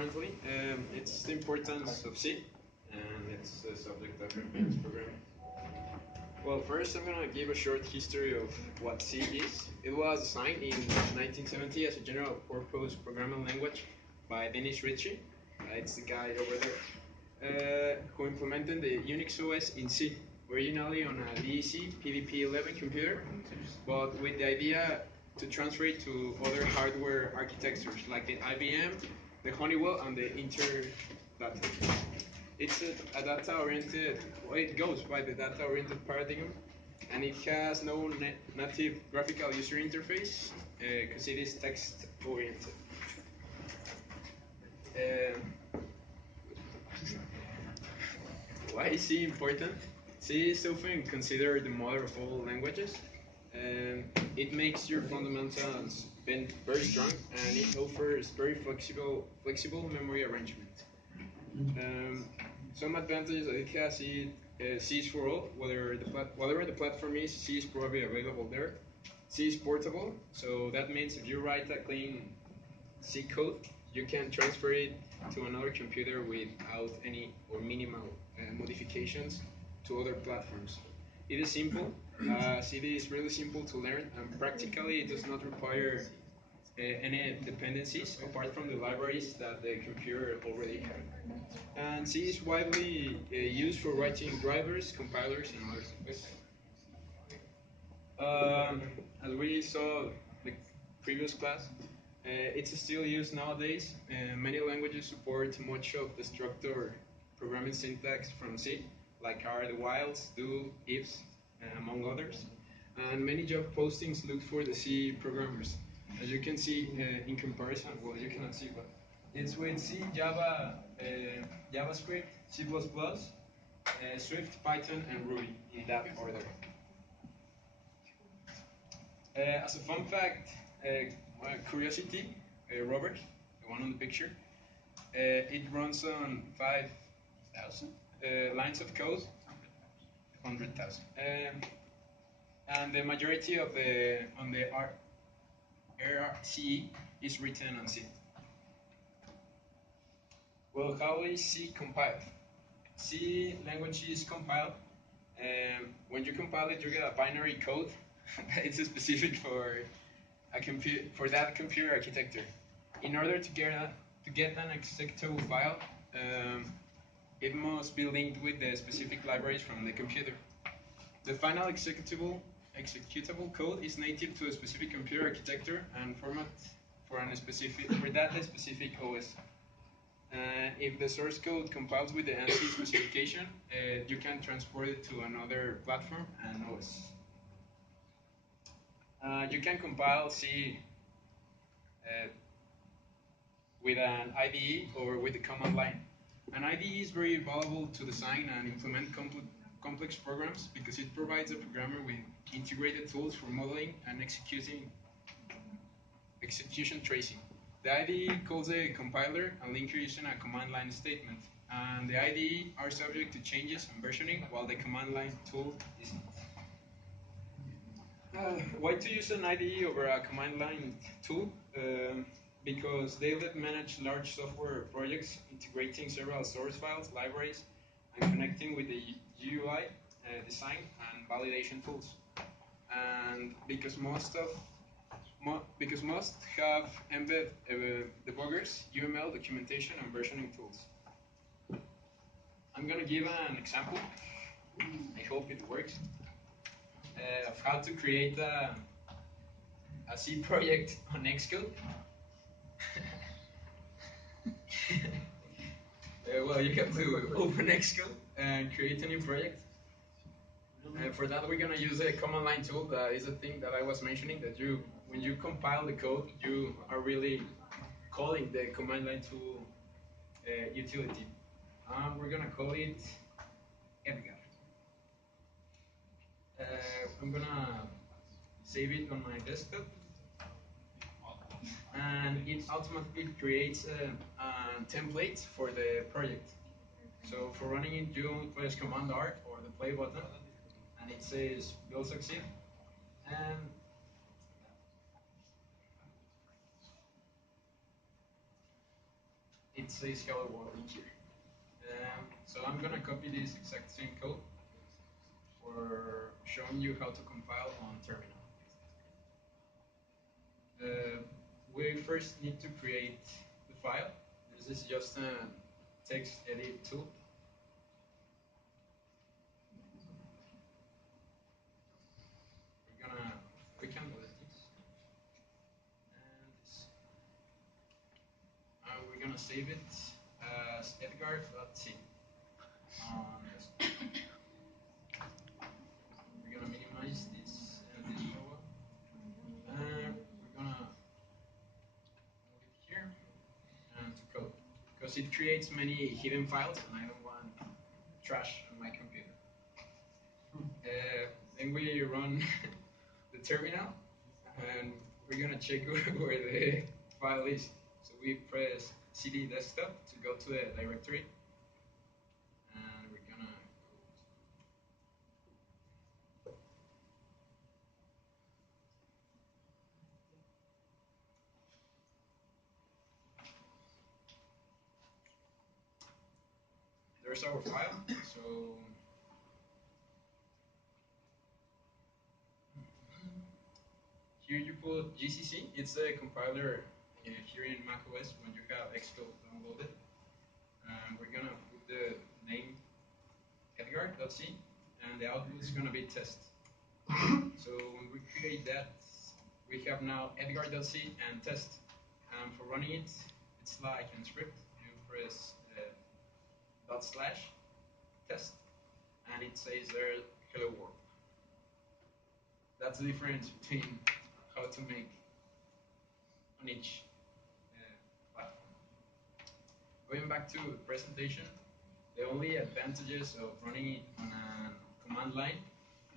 currently. It's the importance of C, and it's the subject of advanced programming. Well, first I'm gonna give a short history of what C is. It was designed in 1970 as a general purpose programming language by Dennis Ritchie. It's the guy over there who implemented the Unix OS in C, originally on a DEC PDP-11 computer, but with the idea to transfer it to other hardware architectures like the IBM, the Honeywell, and the Intel data. It's a data-oriented, well, it goes by the data-oriented paradigm, and it has no native graphical user interface because it is text-oriented. Why is C important? C is often considered the mother of all languages. It makes your fundamentals very strong, and it offers very flexible memory arrangement. Some advantages that it has, C is for all. Whatever the platform is, C is probably available there. C is portable, so that means if you write a clean C code, you can transfer it to another computer without any or minimal modifications to other platforms. It is simple. It is really simple to learn, and practically it does not require any dependencies apart from the libraries that the computer already has. And C is widely used for writing drivers, compilers, and other things. As we saw the previous class, it's still used nowadays. Many languages support much of the structured programming syntax from C, like are the whiles, do, ifs, among others. And many job postings look for the C programmers. As you can see in comparison, well, you cannot see, but it's with C, Java, JavaScript, C++, Swift, Python, and Ruby in that order. As a fun fact, curiosity, Robert, the one on the picture, it runs on 5,000 lines of code, 100,000, and the majority of the RCE is written on C. Well, how is C compiled? C language is compiled. When you compile it, you get a binary code. It's specific for that computer architecture. In order to get an executable file, it must be linked with the specific libraries from the computer. The final executable code is native to a specific computer architecture and format for that specific OS. If the source code compiles with the ANSI specification, you can transport it to another platform and OS. You can compile C with an IDE or with the command line. An IDE is very valuable to design and implement complex programs because it provides a programmer with integrated tools for modeling and execution tracing. The IDE calls a compiler and linker using a command line statement, and the IDE are subject to changes and versioning, while the command line tool isn't. Why to use an IDE over a command line tool? Because they let manage large software projects, integrating several source files, libraries, and connecting with the GUI design and validation tools. And because most have embed debuggers, UML documentation, and versioning tools. I'm gonna give an example. I hope it works. Of how to create a C project on Xcode. Well, you have to open Xcode and create a new project. For that, we're gonna use a command line tool. That is a thing that I was mentioning. That when you compile the code, you are really calling the command line tool utility. We're gonna call it Edgar. I'm gonna save it on my desktop, and it automatically creates a template for the project. So for running it, you press Command R or the play button, and it says "Will succeed." And it says hello world in here. So I'm gonna copy this exact same code for showing you how to compile on terminal. We first need to create the file. This is just a text edit tool. We can delete this. And we're gonna save it as edgar.c. We're gonna minimize this and this program. And we're gonna move it here and to code. Because it creates many hidden files and I don't want trash on my computer. Then we run the terminal and we're gonna check where the file is. So we press cd desktop to go to the directory and we're gonna there's our file. So here you put GCC. It's a compiler here in macOS when you have Xcode downloaded. We're gonna put the name edgar.c and the output is gonna be test. So when we create that, we have now edgar.c and test. For running it, it's like in script. You press /test and it says there hello world. That's the difference between how to make on each platform. Going back to the presentation, the only advantages of running it on a command line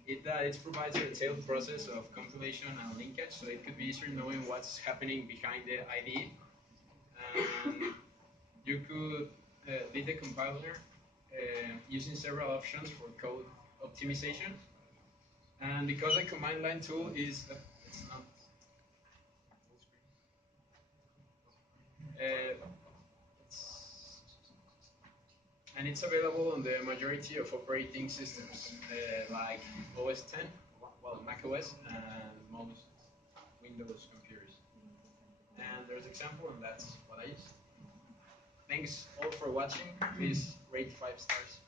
is that it provides a detailed process of compilation and linkage, so it could be easier knowing what's happening behind the IDE. And you could lead the compiler using several options for code optimization. And because the command line tool is, it's not full screen. And it's available on the majority of operating systems, like OS 10, well, Mac OS, and most Windows computers. And there's an example, and that's what I use. Thanks all for watching. Please rate 5 stars.